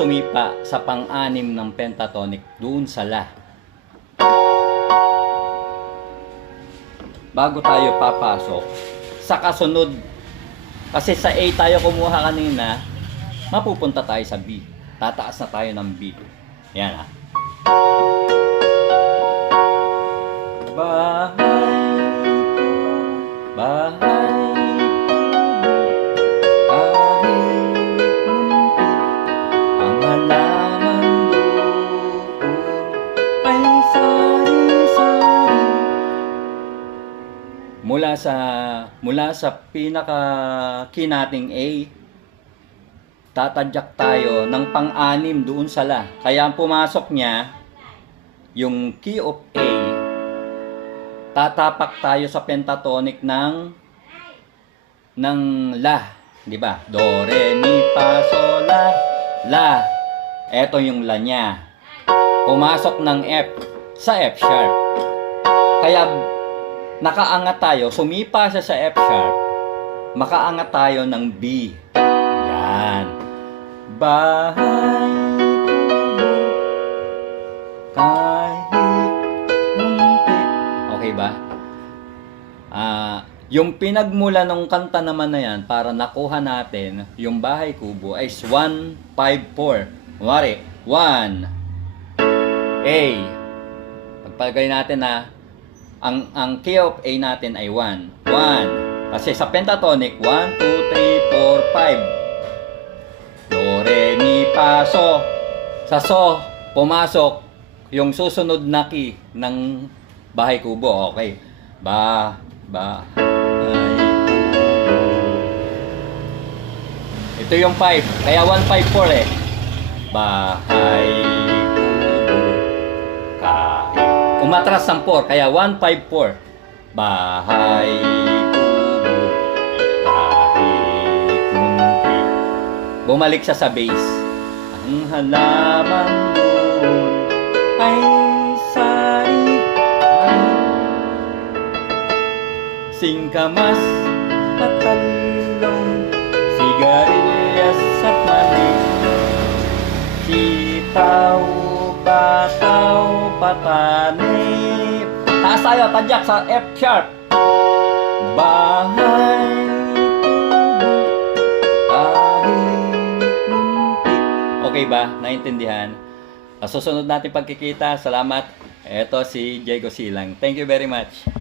sumipa sa pang-anim ng pentatonic doon sa La. Bago tayo papasok sa kasunod, kasi sa A tayo kumuha kanina, mapupunta tayo sa B. Tataas na tayo ng B. Yan ha. Bahay, bahay, mula sa pinaka key nating A, tatadyak tayo ng pang-anim doon sa La. Kaya ang pumasok niya yung key of A, tatapak tayo sa pentatonic ng La, di ba? Do, re, mi, fa, sol, la, La. Ito yung La niya. Pumasok ng F sa F sharp. Kaya nakaangat tayo, sumipa siya sa F sharp, makaangat tayo ng B. Yan. Bahay, kahit munti. Okay ba? Yung pinagmula ng kanta naman na yan, para nakuha natin yung bahay kubo, ay 1, 5, 4. Kumari, 1, A. Pagpalagay natin na ang key of A natin ay 1. 1. Kasi sa pentatonic, 1, 2, 3, 4, 5. Do, re, mi, fa, so. Sa so, pumasok yung susunod na key ng bahay kubo. Okay. Bahay kubo. Ito yung 5. Kaya 1, 5, 4 eh. Bahay umatras ng 4, kaya 1, 5, 4. Bahay kubo, kahit munti. Bumalik siya sa base. Ang halaman doon ay sari-sari, singkamas, patalong, sigarilyas at mali, sitaw, bataw, patani. Taas tayo, tadyak sa F sharp. Bahay kubo, kahit munti. Okay ba? Naintindihan? Susunod natin pagkikita. Salamat. Ito si Diego Silang. Thank you very much.